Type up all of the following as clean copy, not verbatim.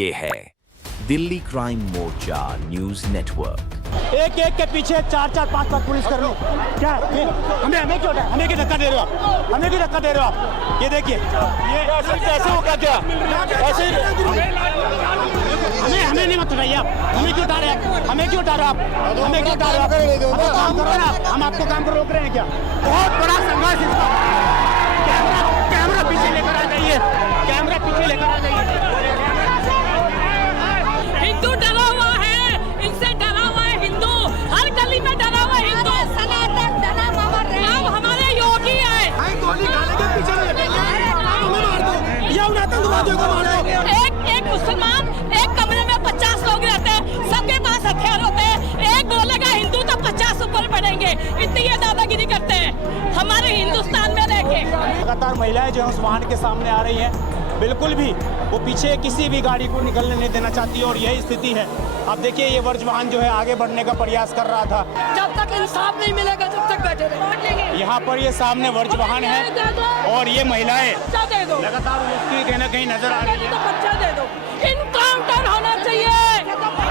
ये है दिल्ली क्राइम मोर्चा news network. एक एक के पीछे 4-4-5-5 पुलिसकर्मी। क्या ये हमें क्यों धक्का दे रहे हो आप? हमें क्यों धक्का दे रहे हो आप? ये देखिए, ये कैसे होगा? क्या ऐसे हमें नहीं मत उठाइए आप। हमें क्यों उठा रहे हैं? हमें क्यों उठा रहे हो आप? हमें क्यों उठा रहे हो आप? काम करो ना। हम आपको काम पर रोक रहे हैं क्या? बहुत बड़ा संघर्ष इसका। कैमरा पीछे लेकर आ जाइए, कैमरा पीछे लेकर आ जाइए। हिंदू डरा हुआ है, इनसे डरा हुआ है हिंदू, हर गली में डरा हुआ है हिंदू। सनातन डरा हुआ है। अब हमारे योगी है। गोली खाने के पीछे नहीं लगेंगे। हमें मार दो या उन आतंकवादियों को मार दो। एक मुसलमान एक कमरे में 50 लोग रहते हैं, सबके पास हथियार होते हैं। एक बोलेगा हिंदू तो 50 ऊपर पड़ेंगे। इतनी ये दादागिरी करते हैं हमारे हिंदुस्तान में रह के। लगातार महिलाएं जो है उस वाहन के सामने आ रही हैं, बिल्कुल भी वो पीछे किसी भी गाड़ी को निकलने नहीं देना चाहती और यही स्थिति है। आप देखिए, ये वर्ज वाहन जो है आगे बढ़ने का प्रयास कर रहा था। जब तक इंसाफ नहीं मिलेगा तब तक बैठे रहेंगे। यहाँ पर ये सामने वर्ज वाहन है और ये महिलाएं दे दो, लगातार उसकी कहीं ना कहीं नजर आ रही है। तो बच्चा दे दो। इनकाउंटर होना चाहिए,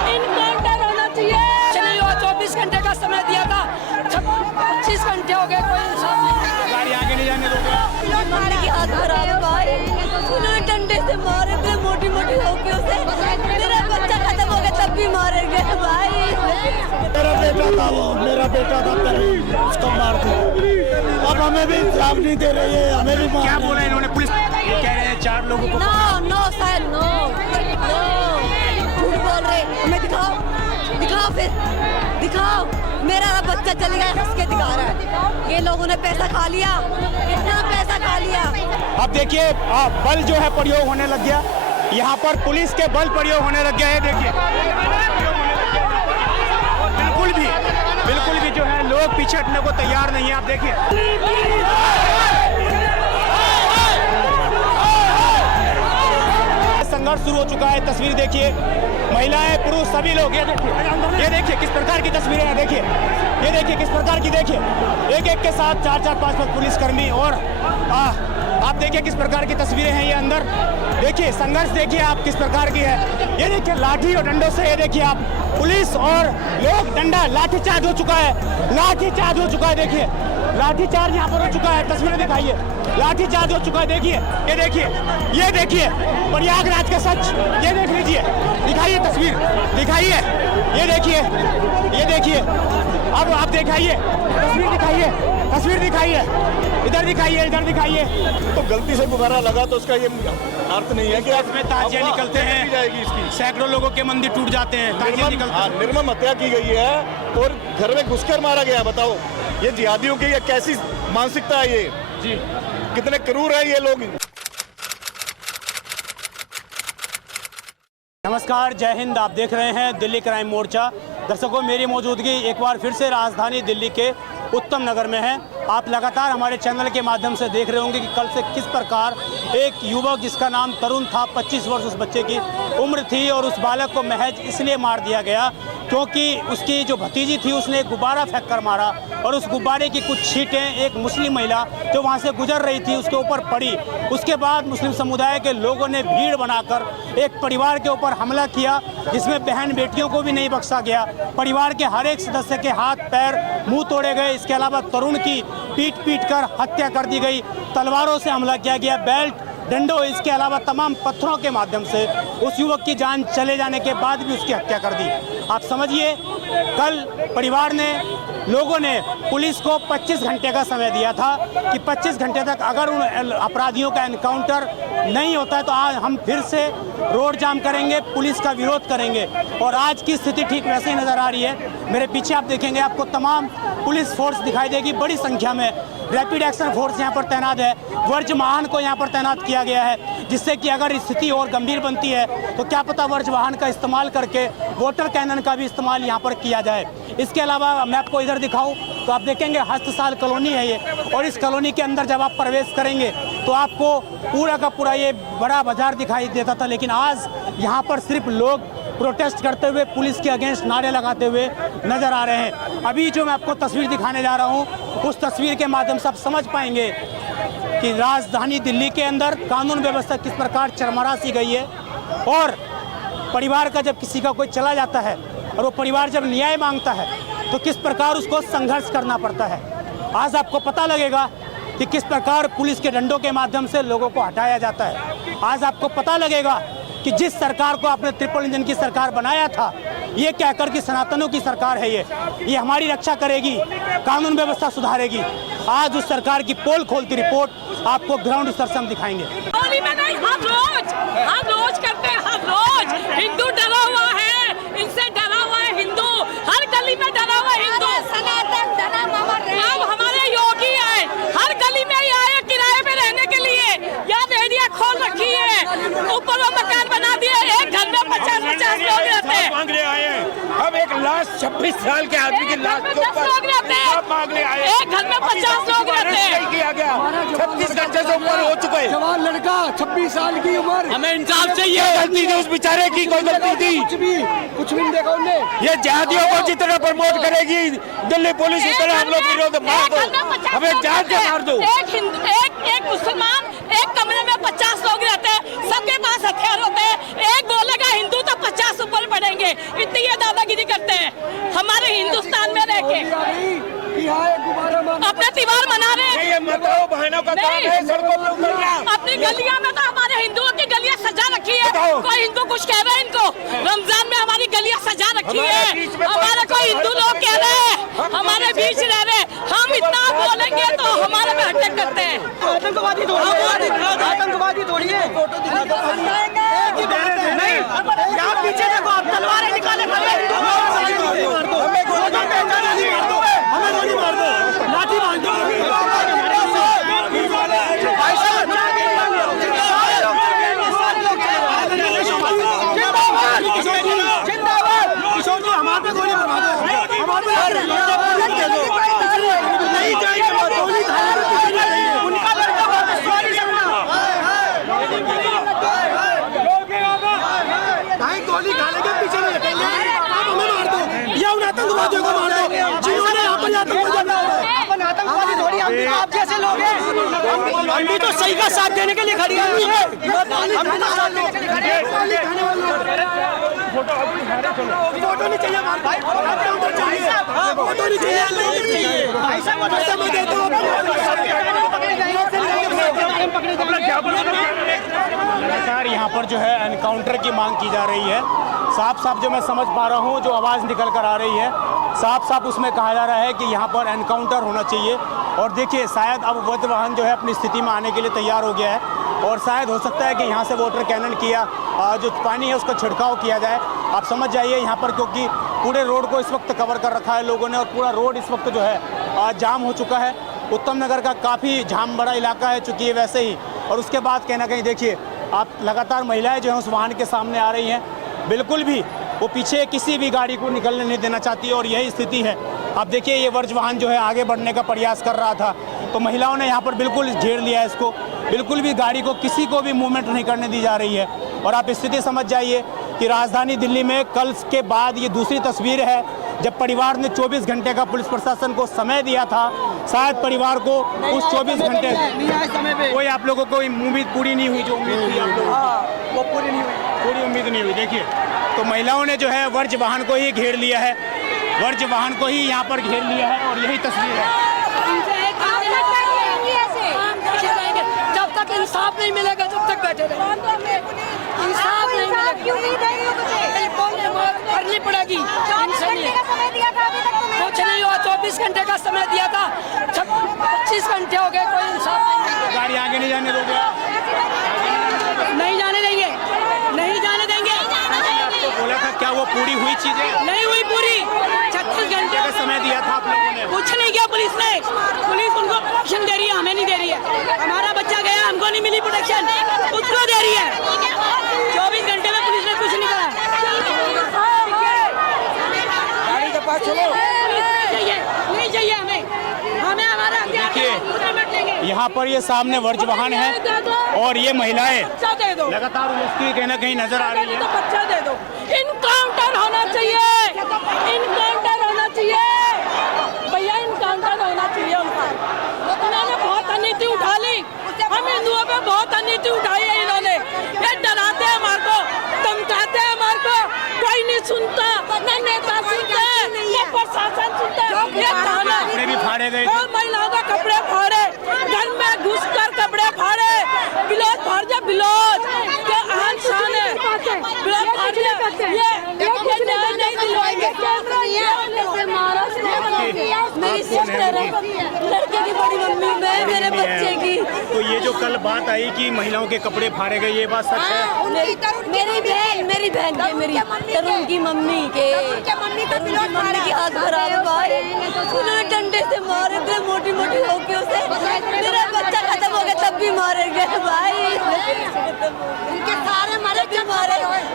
इनकाउंटर होना चाहिए। चलिए 24 घंटे का समय दिया था, 25 घंटे हो गए, कोई इंसाफ नहीं। गाड़ी आगे नहीं जाने दोगे? मारे की हाथ खराब है भाई, उन्होंने डंडे से मारे थे, मोटी मोटी होके उसे। मेरा बच्चा खत्म हो गया तब भी मारे गए भाई। मेरा बेटा था वो, मेरा बेटा था, उसको मार दिया। अब हमें भी इंसाफ नहीं दे रही है, हमें भी क्या बोला इन्होंने? पुलिस ये कह रहे हैं 4 लोगों को। नो सर, नो झूठ बोल रहे। हमें दिखाओ फिर दिखाओ। मेरा बच्चा चले गया, हंस के दिखा रहा है। ये लोगों ने पैसा खा लिया, इतना पैसा खा लिया। अब देखिए, बल जो है प्रयोग होने लग गया। यहाँ पर पुलिस के बल प्रयोग होने लग गया है। देखिए, बिल्कुल भी जो है लोग पीछे हटने को तैयार नहीं है। आप देखिए, संघर्ष शुरू हो चुका है। तस्वीर देखिए, महिलाएं पुरुष सभी लोग। ये देखिए किस प्रकार की तस्वीरें हैं। देखिए, ये देखिए किस प्रकार की। देखिए, एक एक के साथ 4-4-5-5 पुलिसकर्मी और आप देखिए किस प्रकार की तस्वीरें हैं ये अंदर। देखिए संघर्ष देखिए आप किस प्रकार की है। ये देखिए लाठी और डंडों से, ये देखिए आप पुलिस और लोग डंडा लाठीचार्ज हो चुका है, लाठीचार्ज हो चुका है। देखिए लाठीचार्ज यहाँ पर हो चुका है। तस्वीरें दिखाइए, लाठीचार्ज हो चुका है। देखिए, ये देखिए प्रयागराज का सच। ये देख लीजिए, दिखाइए तस्वीर, दिखाइए। ये देखिए अब आप दिखाइए तस्वीर दिखाइए, इधर दिखाइए। तो गलती से गुब्बारा लगा तो उसका ये अर्थ नहीं है कि इसमें ताजियां निकलते हैं, जाएगी इसकी। सैकड़ों लोगों के मंदिर टूट जाते हैं, ताजियां निकलते हैं। निर्मम हत्या की गई है और घर में घुसकर मारा गया। बताओ, ये जिहादियों की ये कैसी मानसिकता है? ये जी कितने क्रूर है ये लोग। नमस्कार, जय हिंद। आप देख रहे हैं दिल्ली क्राइम मोर्चा। दर्शकों, मेरी मौजूदगी एक बार फिर से राजधानी दिल्ली के उत्तम नगर में है। आप लगातार हमारे चैनल के माध्यम से देख रहे होंगे कि कल से किस प्रकार एक युवक जिसका नाम तरुण था, 25 वर्ष उस बच्चे की उम्र थी और उस बालक को महज इसलिए मार दिया गया क्योंकि उसकी जो भतीजी थी उसने गुब्बारा फेंक कर मारा और उस गुब्बारे की कुछ छींटें एक मुस्लिम महिला जो वहाँ से गुजर रही थी उसके ऊपर पड़ी। उसके बाद मुस्लिम समुदाय के लोगों ने भीड़ बनाकर एक परिवार के ऊपर हमला किया, जिसमें बहन बेटियों को भी नहीं बख्शा गया। परिवार के हर एक सदस्य के हाथ पैर मुंह तोड़े गए। इसके अलावा तरुण की पीट कर हत्या कर दी गई, तलवारों से हमला किया गया, बेल्ट, डंडों, इसके अलावा तमाम पत्थरों के माध्यम से उस युवक की जान चले जाने के बाद भी उसकी हत्या कर दी। आप समझिए, कल परिवार ने, लोगों ने पुलिस को 25 घंटे का समय दिया था कि 25 घंटे तक अगर उन अपराधियों का एनकाउंटर नहीं होता है तो आज हम फिर से रोड जाम करेंगे, पुलिस का विरोध करेंगे। और आज की स्थिति ठीक वैसे ही नज़र आ रही है। मेरे पीछे आप देखेंगे, आपको तमाम पुलिस फोर्स दिखाई देगी, बड़ी संख्या में रैपिड एक्शन फोर्स यहाँ पर तैनात है। वर्ज वाहन को यहाँ पर तैनात किया गया है, जिससे कि अगर स्थिति और गंभीर बनती है तो क्या पता वर्ज वाहन का इस्तेमाल करके वाटर कैनन का भी इस्तेमाल यहाँ पर किया जाए। इसके अलावा मैं आपको इधर दिखाऊं तो आप देखेंगे हस्तसाल कॉलोनी है ये, और इस कॉलोनी के अंदर जब आप प्रवेश करेंगे तो आपको पूरा का पूरा ये बड़ा बाजार दिखाई देता था, लेकिन आज यहाँ पर सिर्फ लोग प्रोटेस्ट करते हुए, पुलिस के अगेंस्ट नारे लगाते हुए नजर आ रहे हैं। अभी जो मैं आपको तस्वीर दिखाने जा रहा हूँ, उस तस्वीर के माध्यम से आप समझ पाएंगे कि राजधानी दिल्ली के अंदर कानून व्यवस्था किस प्रकार चरमरा सी गई है और परिवार का जब किसी का कोई चला जाता है और वो परिवार जब न्याय मांगता है तो किस प्रकार उसको संघर्ष करना पड़ता है। आज आपको पता लगेगा कि किस प्रकार पुलिस के डंडों के माध्यम से लोगों को हटाया जाता है। आज आपको पता लगेगा कि जिस सरकार को आपने ट्रिपल इंजन की सरकार बनाया था, ये कहकर कि सनातनों की सरकार है, ये हमारी रक्षा करेगी, कानून व्यवस्था सुधारेगी। आज उस सरकार की पोल खोलती रिपोर्ट आपको ग्राउंड स्तर से हम दिखाएंगे। हर रोज करते हैं, हर रोज हिंदू डरा हुआ है, इनसे डरा हुआ है हिंदू, हर गली में डरा हुआ हिंदू। अब हमारे योगी आए, हर गली में ये आए किराए पे रहने के लिए, या रेडिया खोल रखी है, ऊपर वो मकान बना दिए, एक घर में 50-50 लोग रहते हैं। मांगने आए हैं हम, एक लाश 26 साल के आदमी की लाश के ऊपर लोग रहते हैं, मांगने आए, एक घर में 50 लोग रहते हैं। किया गया 36 घंटे से ऊपर हो चुके हैं। जवान लड़का 26 साल की उम्र, हमें इंसाफ चाहिए। गलती थी उस बेचारे की, कोई गलती थी? कुछ भी नहीं देखा उनने। ये जिहादियों को जितना प्रमोट करेगी दिल्ली पुलिस उतना हम लोग विरोध मार दो, हमें जान के मार दो। एक मुसलमान एक कमरे में 50 लोग रहते हैं, सबके पास हथियार होते हैं, एक बोलेगा हिंदू तो 50 ऊपर पड़ेंगे, इतनी ये दादागिरी करते हैं हमारे हिंदुस्तान में रह के। अपना त्योहार मना रहे हैं, ये मतों बहनों का काम है सड़कों पे उतरना। अपनी गलियां में तो हमारे हिंदुओं की गलियां सजा रखी है, कोई हिंदू कुछ कह रहे हैं इनको, रमजान में हमारी गलियां सजा रखी है, हमारे कोई हिंदू लोग कह रहे हैं हमारे बीच रह रहे, हम इतना बोलेंगे तो हमारे पे अटैक करते हैं। आतंकवादी थोड़ी है, फोटो दिखा दो। नहीं, यहाँ पीछे देखो, आप तलवारें निकाले, लाठी मार दो। गोली खा लेंगे, पीछे नहीं हटेंगे, आप हमें मार दो या उन आतंकवादियों को मार दो जिन्होंने यहाँ पर आतंकवादी थोड़ी, आप जैसे लोग हैं, हम भी तो सही का साथ देने के लिए खड़ी हैं। फोटो नहीं चाहिए भाई, फोटो चाहिए, फोटो नहीं चाहिए, भाई साहब मैं देता हूँ। लगातार यहाँ पर जो है एनकाउंटर की मांग की जा रही है। साफ साफ जो मैं समझ पा रहा हूँ, जो आवाज़ निकल कर आ रही है, साफ साफ उसमें कहा जा रहा है कि यहाँ पर एनकाउंटर होना चाहिए। और देखिए, शायद अब वज्र वाहन जो है अपनी स्थिति में आने के लिए तैयार हो गया है और शायद हो सकता है कि यहाँ से वाटर कैनन किया जो पानी है उसका छिड़काव किया जाए। आप समझ जाइए यहाँ पर, क्योंकि पूरे रोड को इस वक्त कवर कर रखा है लोगों ने और पूरा रोड इस वक्त जो है जाम हो चुका है। उत्तम नगर का काफ़ी जाम बड़ा इलाका है चूँकि ये वैसे ही। और उसके बाद कहीं ना कहीं देखिए, आप लगातार महिलाएं जो हैं उस वाहन के सामने आ रही हैं, बिल्कुल भी वो पीछे किसी भी गाड़ी को निकलने नहीं देना चाहती और यही स्थिति है। आप देखिए, ये वर्ज वाहन जो है आगे बढ़ने का प्रयास कर रहा था तो महिलाओं ने यहाँ पर बिल्कुल घेर लिया है इसको, बिल्कुल भी गाड़ी को किसी को भी मूवमेंट नहीं करने दी जा रही है। और आप स्थिति समझ जाइए कि राजधानी दिल्ली में कल के बाद ये दूसरी तस्वीर है जब परिवार ने 24 घंटे का पुलिस प्रशासन को समय दिया था। शायद परिवार को उस 24 घंटे कोई आप लोगों को उम्मीद पूरी नहीं हुई, जो उम्मीद थी आप लोगों की वो पूरी नहीं हुई, पूरी उम्मीद नहीं हुई। देखिए, तो महिलाओं ने जो है वर्ज वाहन को ही घेर लिया है, वर्ज वाहन को ही यहाँ पर घेर लिया है और यही तस्वीर है। जब तक इंसाफ नहीं मिलेगा तब तक बैठे रहेंगे। इंसाफ नहीं मिलेगा, करनी पड़ेगी। कुछ नहीं हुआ, 24 घंटे का समय दिया था, 25 घंटे हो गए, कोई इंसाफ नहीं। गाड़ी आगे नहीं जाने दोगे? नहीं जाने देंगे, नहीं जाने देंगे। तो बोला था, क्या वो पूरी हुई चीजें? नहीं हुई पूरी, 36 घंटे का समय दिया था आप लोगों ने, कुछ नहीं किया पुलिस ने। पुलिस उनको प्रोटेक्शन दे रही है, हमें नहीं दे रही है। हमारा बच्चा गया, हमको नहीं मिली प्रोटेक्शन, उसको दे रही है। 24 घंटे में पुलिस ने कुछ नहीं करा। गाड़ी के पास चलो, नहीं चाहिए हमें, हमें हमारा यहाँ पर ये सामने वर्ज वाहन है और ये महिलाएं लगातार उसकी कहीं ना कहीं नजर आ रही है। बच्चा दे दो, इनकाउंटर होना चाहिए, इनकाउंटर होना चाहिए भैया, इनकाउंटर होना चाहिए उनका। उन्होंने बहुत अनीति उठा ली, हम हिंदुओं पे बहुत अनीति उठाई है इन्होंने। ये डराते हैं हमारे को, धमकाते हैं हमारे को, सुनता, न नेता सुनते, न प्रशासन सुनते। ये थाना कपड़े भी फाड़े गए, महिलाओं का कपड़े फाड़े, घर में घुसकर कपड़े फाड़े, बिलोज फाड़ दिया, बिलोज क्या अहम शान है, बिलोज फाड़ दिया। ये न्याय नहीं दिलवाएंगे। मेरी सिस्टर है, लड़के की बड़ी मम्मी मैं, मेरे बच्चे की। तो ये जो कल बात आई कि महिलाओं के कपड़े फाड़े गए, ये बात सच है? मेरी बहन के, मेरी तरुण की मम्मी के, मम्मी की हाथ खराब है भाई, उन्होंने डंडे से मारे, इतने मोटी मोटी होके उसे, मेरा बच्चा खत्म हो गया तब भी मारे गए भाई, उनके सारे मारे।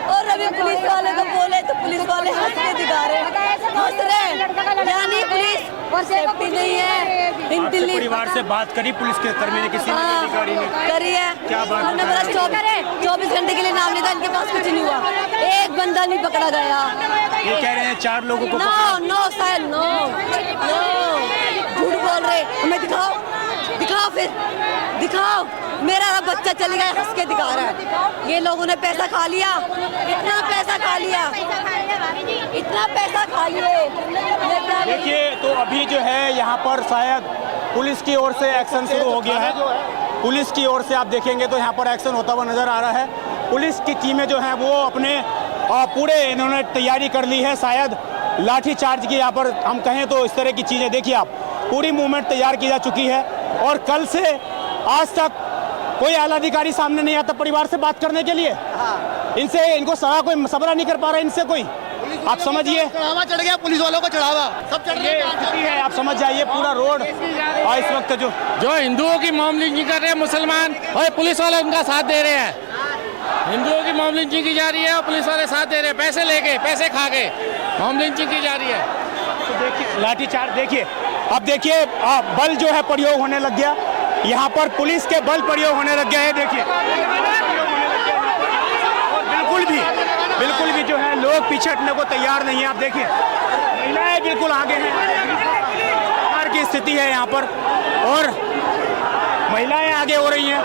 और अभी पुलिस वाले को बोले तो पुलिस वाले हंस के दिखा रहे, हंस रहे, यानी पुलिस और सेफ्टी नहीं है। इन दिल्ली परिवार से बात करी पुलिस के कर्मी ने, किसी अधिकारी ने करी है, क्या बात? उन्होंने बोला 24 घंटे के लिए नाम लिया था, इनके पास कुछ नहीं हुआ, एक बंदा नहीं पकड़ा गया। ये कह रहे हैं 4 लोगों को नो साहिल, नो झूठ बोल रहे, हमें दिखाओ फिर दिखाओ, मेरा बच्चा चले गया, हंस के दिखा रहा है। ये लोगों ने पैसा खा लिया, इतना पैसा खा लिया, इतना पैसा खा लिए। देखिए, तो अभी जो है यहाँ पर शायद पुलिस की ओर से एक्शन शुरू हो गया है। पुलिस की ओर से आप देखेंगे तो यहाँ पर एक्शन होता हुआ नजर आ रहा है। पुलिस की टीमें जो हैं वो अपने पूरे इन्होंने तैयारी कर ली है, शायद लाठी चार्ज की यहाँ पर हम कहें तो इस तरह की चीज़ें। देखिए आप, पूरी मूवमेंट तैयार की जा चुकी है और कल से आज तक कोई आला अधिकारी सामने नहीं आता परिवार से बात करने के लिए। इनको सवा कोई सबरा नहीं कर पा रहा इनसे कोई। आप समझिए, चढ़ावा चढ़ गया पुलिस वालों को, चढ़ावा सब चढ़ ये स्थिति है, आप समझ जाइए पूरा रोड। और इस वक्त जो हिंदुओं की मॉबलिंचिंग कर रहे हैं मुसलमान, और पुलिस वाले उनका साथ दे रहे हैं। हिंदुओं की मॉबलिंचिंग की जा रही है और पुलिस वाले साथ दे रहे हैं, पैसे लेके, पैसे खा के मॉबलिंचिंग की जा रही है। तो देखिए लाठीचार्ज, देखिए अब देखिए बल जो है प्रयोग होने लग गया, यहाँ पर पुलिस के बल प्रयोग होने लग गया है। देखिए बिल्कुल भी जो है लोग पीछे हटने को तैयार नहीं है। आप देखिए महिलाएं बिल्कुल आगे हैं, प्रकार की स्थिति है यहाँ पर और महिलाएं आगे हो रही हैं।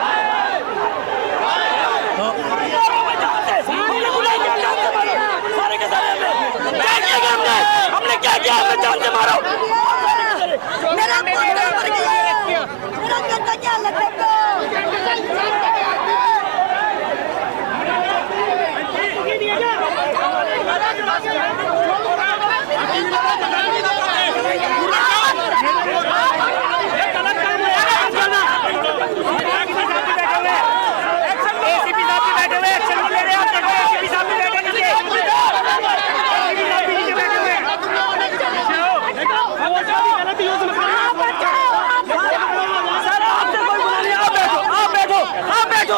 हमने क्या किया? हमने जान से मारो। मेरा क्या लगता है?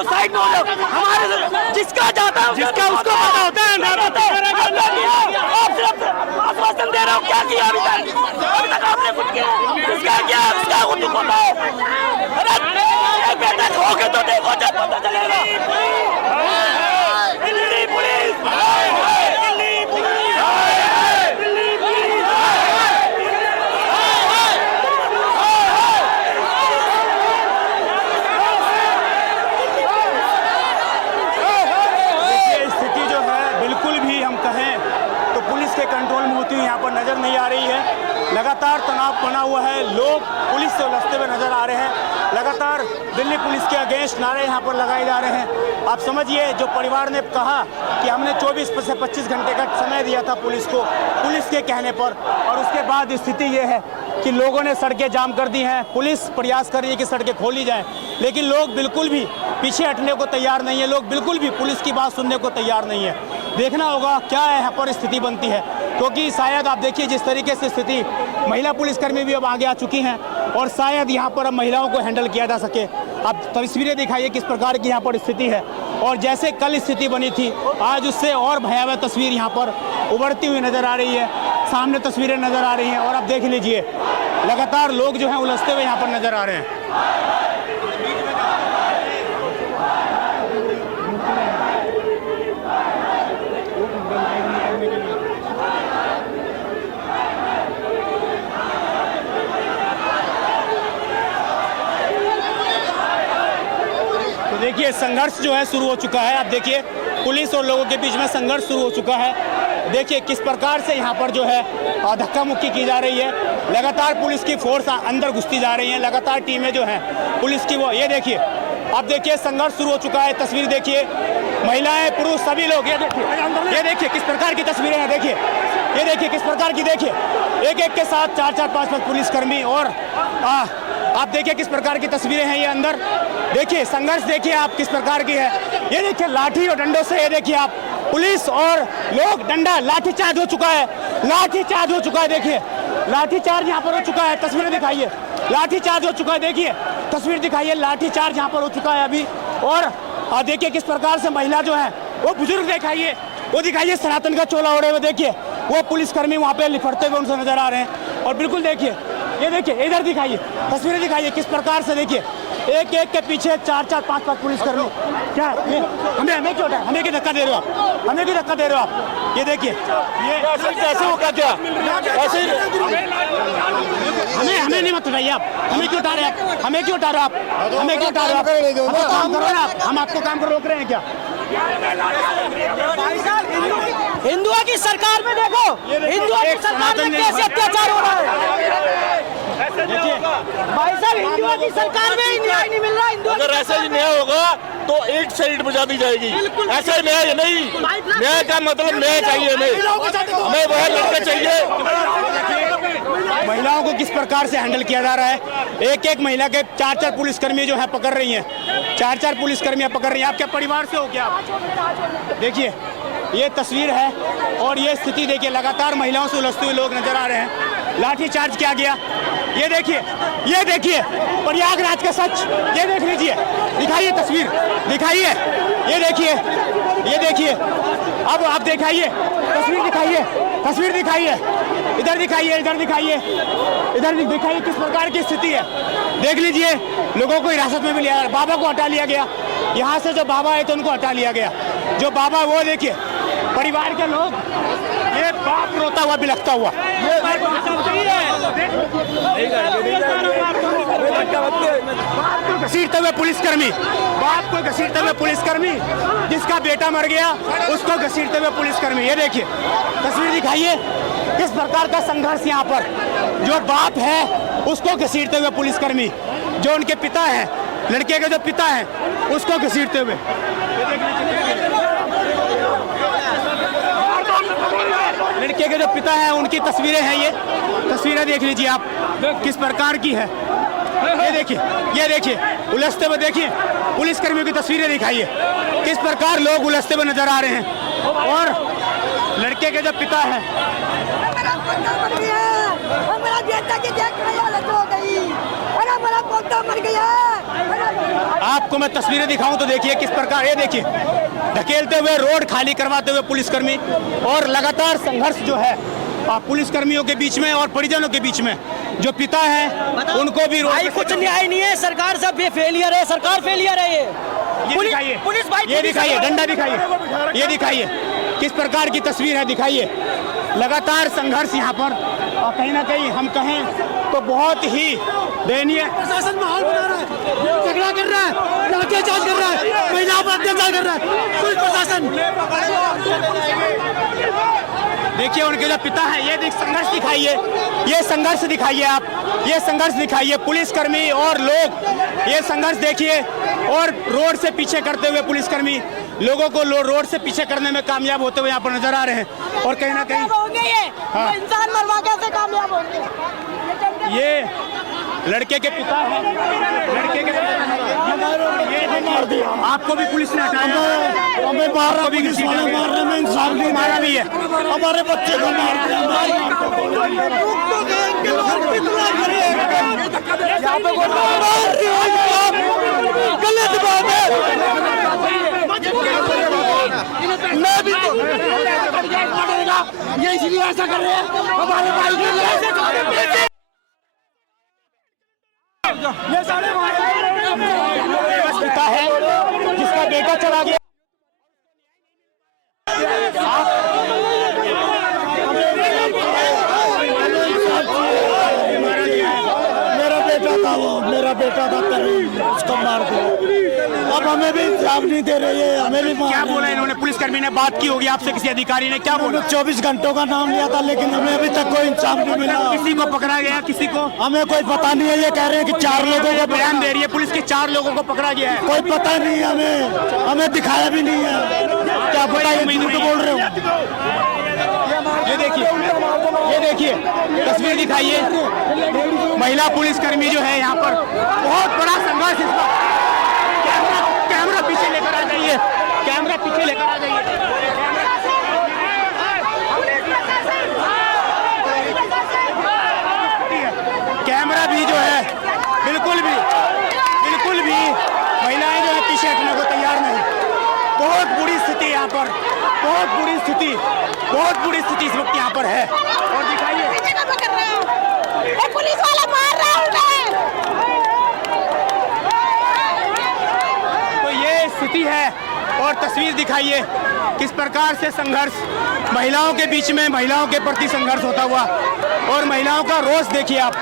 साइड में हो जाओ, हमारे जिसका जाता है जिसका उसको पता होता है। आप सिर्फ आश्वासन दे रहे हो, क्या किया अभी तक आपने कुछ किया? किसका किया उसका कुछ पता है? अरे बेटा खो के तो देखो, जब पता चलेगा। Delhi police, Delhi police, Delhi police. के कंट्रोल में होती हुई यहाँ पर नजर नहीं आ रही है। लगातार तनाव बना हुआ है, लोग पुलिस से उलझते हुए नजर आ रहे हैं। लगातार दिल्ली पुलिस के अगेंस्ट नारे यहाँ पर लगाए जा रहे हैं। आप समझिए, जो परिवार ने कहा कि हमने 24 से 25 घंटे का समय दिया था पुलिस को, पुलिस के कहने पर, और उसके बाद स्थिति ये है कि लोगों ने सड़कें जाम कर दी हैं। पुलिस प्रयास कर रही है कि सड़कें खोली जाएं, लेकिन लोग बिल्कुल भी पीछे हटने को तैयार नहीं है। लोग बिल्कुल भी पुलिस की बात सुनने को तैयार नहीं है। देखना होगा क्या यहाँ पर स्थिति बनती है, क्योंकि शायद आप देखिए जिस तरीके से स्थिति, महिला पुलिसकर्मी भी अब आगे आ चुकी हैं और शायद यहाँ पर अब महिलाओं को हैंडल किया जा सके। अब तस्वीरें दिखाइए किस प्रकार की यहाँ पर स्थिति है, और जैसे कल स्थिति बनी थी आज उससे और भयावह तस्वीर यहाँ पर उभरती हुई नजर आ रही है। सामने तस्वीरें नजर आ रही हैं और अब देख लीजिए लगातार लोग जो हैं उलझते हुए यहाँ पर नजर आ रहे हैं। देखिए संघर्ष जो है शुरू हो चुका है। आप देखिए पुलिस और लोगों के बीच में संघर्ष शुरू हो चुका है देखिए किस प्रकार से यहाँ पर जो है धक्का मुक्की की जा रही है। लगातार पुलिस की फोर्स अंदर घुसती जा रही है, लगातार टीमें जो हैं पुलिस की वो, ये देखिए अब देखिए संघर्ष शुरू हो चुका है। तस्वीर देखिए, महिलाएं पुरुष सभी लोग, ये देखिए किस प्रकार की तस्वीरें हैं। देखिए ये देखिए किस प्रकार की, देखिए एक एक के साथ 4-4, 5-5 पुलिसकर्मी, और आप देखिए किस प्रकार की तस्वीरें हैं ये अंदर। देखिए संघर्ष देखिए आप किस प्रकार की है। ये देखिए लाठी और डंडों से, ये देखिए आप पुलिस और लोग डंडा लाठीचार्ज हो चुका है, लाठीचार्ज हो चुका है। देखिए लाठीचार्ज यहाँ पर हो चुका है, तस्वीरें दिखाइए, लाठीचार्ज हो चुका है। देखिए तस्वीर दिखाइए, लाठीचार्ज यहाँ पर हो चुका है अभी। और देखिए किस प्रकार से महिला जो है वो बुजुर्ग दिखाइए, वो दिखाइए सनातन का चोला ओढ़े हुए, देखिए वो पुलिसकर्मी वहाँ पे लिपटते हुए उनसे नजर आ रहे हैं। और बिल्कुल देखिए, ये देखिए इधर दिखाइए, तस्वीरें दिखाइए किस प्रकार से, देखिए एक एक के पीछे 4-4, 5-5 पुलिसकर्मी। क्या ये हमें क्यों हमें क्यों धक्का दे रहे हो आप, हमें क्यों धक्का दे रहे हो आप? ये देखिए ये कैसे होगा, क्या ऐसे हमें नहीं मत उठाइए आप, हमें क्यों उठा रहे हैं आप, हमें क्यों उठा रहे हो आप, हमें क्यों उठा रहे हो आप, काम करो ना आप, हम आपको काम कर रोक रहे हैं क्या? हिंदुओं की सरकार में देखो, हिंदुओं की सरकार में कैसे अत्याचार हो रहा है। भाई साहब हिंदुओं की सरकार में ही न्याय नहीं मिल रहा। अगर ऐसा ही न्याय होगा तो एक साइड बजा दी जाएगी, ऐसा न्याय नहीं। न्याय का मतलब न्याय चाहिए, हमें वह लड़के चाहिए। महिलाओं को किस प्रकार से हैंडल किया जा रहा है। एक एक महिला के 4-4 पुलिसकर्मी जो है पकड़ रही हैं, 4-4 पुलिसकर्मियां पकड़ रही हैं। आप क्या परिवार से हो क्या आप? देखिए ये तस्वीर है और ये स्थिति देखिए, लगातार महिलाओं से उलझते हुए लोग नजर आ रहे हैं। लाठीचार्ज किया गया, ये देखिए प्रयागराज का सच, ये देख लीजिए, दिखाइए तस्वीर, दिखाइए, ये देखिए अब आप दिखाइए तस्वीर, दिखाइए इधर दिखाइए किस प्रकार की स्थिति है। देख लीजिए लोगों को हिरासत में भी लिया, बाबा को हटा लिया गया, यहाँ से जो बाबा है तो उनको हटा लिया गया। जो बाबा वो देखिए परिवार के लोग, ये बाप रोता हुआ बिलखता हुआ, घसीटते हुए पुलिसकर्मी, बाप को घसीटते हुए पुलिसकर्मी, जिसका बेटा मर गया उसको घसीटते हुए पुलिसकर्मी। ये देखिए तस्वीर दिखाइए किस प्रकार का संघर्ष यहाँ पर। जो बाप है उसको घसीटते हुए पुलिसकर्मी, जो उनके पिता हैं, लड़के के जो पिता हैं उसको घसीटते हुए। लड़के के जो पिता हैं उनकी तस्वीरें हैं, ये तस्वीरें देख लीजिए आप किस प्रकार की है। ये देखिए उलझते हुए, देखिए पुलिसकर्मियों की तस्वीरें दिखाइए किस प्रकार लोग उलझते हुए नजर आ रहे हैं। और लड़के के जो पिता हैं, मेरा बेटा की हालत हो गई, मेरा पोता मर गया। आपको मैं तस्वीरें दिखाऊं तो देखिए किस प्रकार, ये देखिए धकेलते हुए, रोड खाली करवाते हुए पुलिसकर्मी। और लगातार संघर्ष जो है पुलिसकर्मियों के बीच में और परिजनों के बीच में। जो पिता हैं उनको भी भाई कुछ न्याय नहीं है, सरकार सब ये फेलियर है, सरकार फेलियर है। ये पुलिस भाई, ये दिखाइए, डंडा दिखाइए, ये दिखाइए किस प्रकार की तस्वीर है, दिखाइए। लगातार संघर्ष यहाँ पर, और कहीं ना कहीं हम कहें तो बहुत ही दयनीय। प्रशासन माहौल बना रहा है, झगड़ा कर रहा है, लाठीचार्ज कर रहा है, महिलाओं पर अत्याचार कर रहा है पुलिस प्रशासन। देखिए उनके जो पिता हैं, ये संघर्ष दिखाइए, ये संघर्ष दिखाइए आप, ये संघर्ष दिखाइए पुलिसकर्मी और लोग, ये संघर्ष देखिए। और रोड से पीछे करते हुए पुलिसकर्मी लोगों को रोड से पीछे करने में कामयाब होते हुए यहाँ पर नजर आ रहे हैं। और कहीं ना कहीं हाँ। इंसान मरवा कैसे कामयाब होंगे। ये लड़के के पिता हैं, लड़के के ये आपको भी पुलिस ने हटाया, हमें मारा भी, मारने में इंसान को मारा भी है, हमारे बच्चे को मार गलत बात है। मैं भी तो ये इसलिए ऐसा कर रहे हैं हमारे भाई के लिए। ये सारे पिता है जिसका बेटा चला गया। मेरा बेटा था, वो मेरा बेटा था, उसको मार दिया। अब हमें भी इंसाफ नहीं दे रही है, हमें भी क्या बोला इन्होंने? पुलिसकर्मी ने बात की होगी आपसे, किसी अधिकारी ने क्या बोला? 24 घंटों का नाम लिया था, लेकिन हमें अभी तक कोई इंसाफ नहीं मिला। किसी को पकड़ा गया? किसी को हमें कोई पता नहीं है। ये कह रहे हैं कि 4 लोगों को बयान दे रही है पुलिस के 4 लोगों को पकड़ा गया है। कोई पता नहीं है, हमें दिखाया भी नहीं है। क्या पता ये झूठ बोल रहे हो। ये देखिए तस्वीर दिखाइए। महिला पुलिसकर्मी जो है यहाँ पर बहुत बड़ा संघर्ष इस पर। कैमरा पीछे लेकर आ जाइए, कैमरा पीछे लेकर आ जाइए। कैमरा भी जो है बिल्कुल भी महिलाएं जो है पीछे हटने को तैयार नहीं। बहुत बुरी स्थिति यहाँ पर, बहुत बुरी स्थिति इस वक्त यहाँ पर है। और दिखाइए पुलिस वाला मार रहा है। तो ये स्थिति है और तस्वीर दिखाइए किस प्रकार से संघर्ष महिलाओं के बीच में, महिलाओं के प्रति संघर्ष होता हुआ। और महिलाओं का रोष देखिए आप,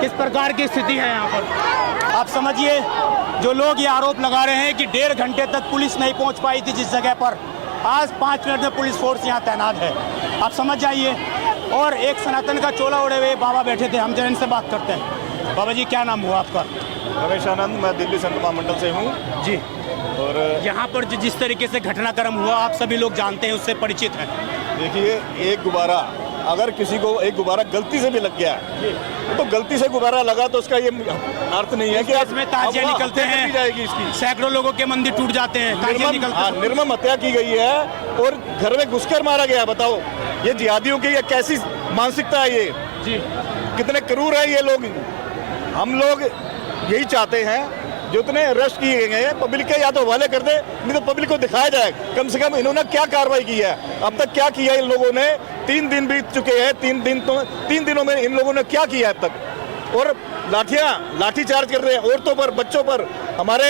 किस प्रकार की स्थिति है यहाँ पर। आप समझिए, जो लोग ये आरोप लगा रहे हैं कि 1.5 घंटे तक पुलिस नहीं पहुँच पाई थी जिस जगह पर, आज 5 मिनट में पुलिस फोर्स यहाँ तैनात है। आप समझ जाइए। और एक सनातन का चोला ओढ़े हुए बाबा बैठे थे, हम जरा इनसे बात करते हैं। बाबा जी, क्या नाम हुआ आपका? रमेश आनंद, मैं दिल्ली संत महामंडल से हूँ जी। और यहाँ पर जिस तरीके से घटनाक्रम हुआ आप सभी लोग जानते हैं, उससे परिचित हैं। देखिए, एक गुब्बारा, अगर किसी को एक गुब्बारा गलती से भी लग गया तो गलती से गुब्बारा लगा तो उसका ये अर्थ नहीं है कि इसमें ताजिया निकलते हैं, जाएगी इसकी। सैकड़ों लोगों के मंदिर टूट जाते हैं, ताजिया निकलते हैं। निर्मम हत्या की गई है और घर में घुसकर मारा गया। बताओ, ये जिहादियों की ये कैसी मानसिकता है? ये जी, कितने क्रूर है ये लोग। हम लोग यही चाहते हैं, जितने अरेस्ट किए गए हैं पब्लिक के या तो हवाले कर दे, नहीं तो पब्लिक को दिखाया जाए कम से कम इन्होंने क्या कार्रवाई की है, अब तक क्या किया इन लोगों ने। 3 दिन बीत चुके हैं, 3 दिनों में इन लोगों ने क्या किया अब तक। और लाठीचार्ज कर रहे हैं औरतों पर, बच्चों पर। हमारे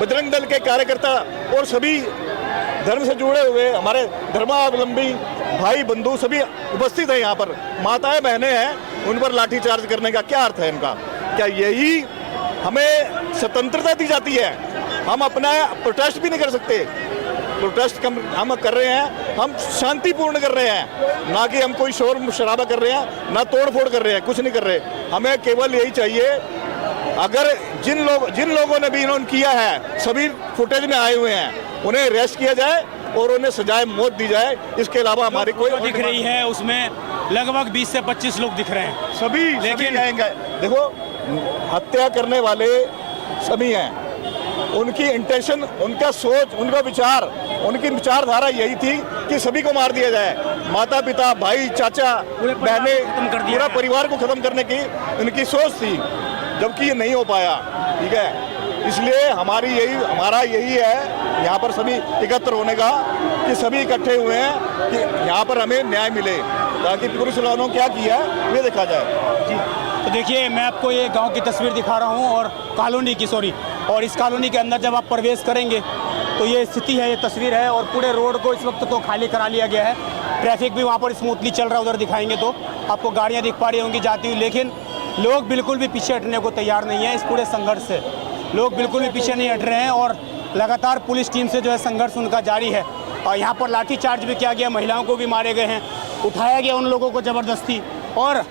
बजरंग दल के कार्यकर्ता और सभी धर्म से जुड़े हुए हमारे धर्मावलंबी भाई बंधु सभी उपस्थित हैं यहाँ पर। माताएं बहनें हैं, उन पर लाठीचार्ज करने का क्या अर्थ है इनका? क्या यही हमें स्वतंत्रता दी जाती है? हम अपना प्रोटेस्ट भी नहीं कर सकते। प्रोटेस्ट हम कर रहे हैं, हम शांतिपूर्ण कर रहे हैं, ना कि हम कोई शोर शराबा कर रहे हैं, ना तोड़ फोड़ कर रहे हैं, कुछ नहीं कर रहे। हमें केवल यही चाहिए, अगर जिन लोगों ने भी इन्होंने किया है, सभी फुटेज में आए हुए हैं, उन्हें अरेस्ट किया जाए और उन्हें सजाए मौत दी जाए। इसके अलावा हमारी कोई दिख रही है उसमें लगभग 20 से 25 लोग दिख रहे हैं सभी, लेकिन आएंगे। देखो, हत्या करने वाले सभी हैं, उनकी इंटेंशन, उनका सोच, उनका विचार, उनकी विचारधारा यही थी कि सभी को मार दिया जाए। माता पिता, भाई, चाचा, बहनें, पूरा परिवार को खत्म करने की उनकी सोच थी, जबकि ये नहीं हो पाया। ठीक है, इसलिए हमारा यही है यहाँ पर सभी एकत्र होने का, कि सभी इकट्ठे हुए हैं कि यहाँ पर हमें न्याय मिले, ताकि पुलिस वालों ने क्या किया है ये देखा जाए। जी, तो देखिए, मैं आपको ये गांव की तस्वीर दिखा रहा हूँ और कॉलोनी की, और इस कॉलोनी के अंदर जब आप प्रवेश करेंगे तो ये स्थिति है, ये तस्वीर है। और पूरे रोड को इस वक्त तो खाली करा लिया गया है, ट्रैफिक भी वहाँ पर स्मूथली चल रहा है। उधर दिखाएंगे तो आपको गाड़ियाँ दिख पा रही होंगी जाती हुई, लेकिन लोग बिल्कुल भी पीछे हटने को तैयार नहीं है। इस पूरे संघर्ष से लोग बिल्कुल भी पीछे नहीं हट रहे हैं और लगातार पुलिस टीम से जो है संघर्ष उनका जारी है। और यहाँ पर लाठीचार्ज भी किया गया, महिलाओं को भी मारे गए हैं, उठाया गया उन लोगों को ज़बरदस्ती। और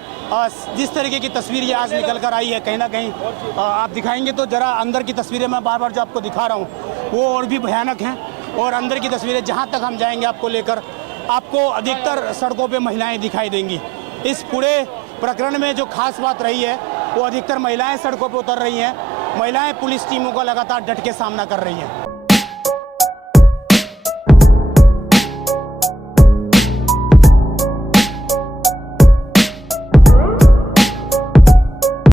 जिस तरीके की तस्वीर ये आज निकल कर आई है, कहीं ना कहीं आप दिखाएंगे तो ज़रा अंदर की तस्वीरें मैं बार बार जो आपको दिखा रहा हूँ वो और भी भयानक हैं। और अंदर की तस्वीरें जहाँ तक हम जाएंगे आपको लेकर, आपको अधिकतर सड़कों पे महिलाएं दिखाई देंगी। इस पूरे प्रकरण में जो खास बात रही है वो अधिकतर महिलाएं सड़कों पर उतर रही हैं, महिलाएं पुलिस टीमों का लगातार डट के सामना कर रही हैं।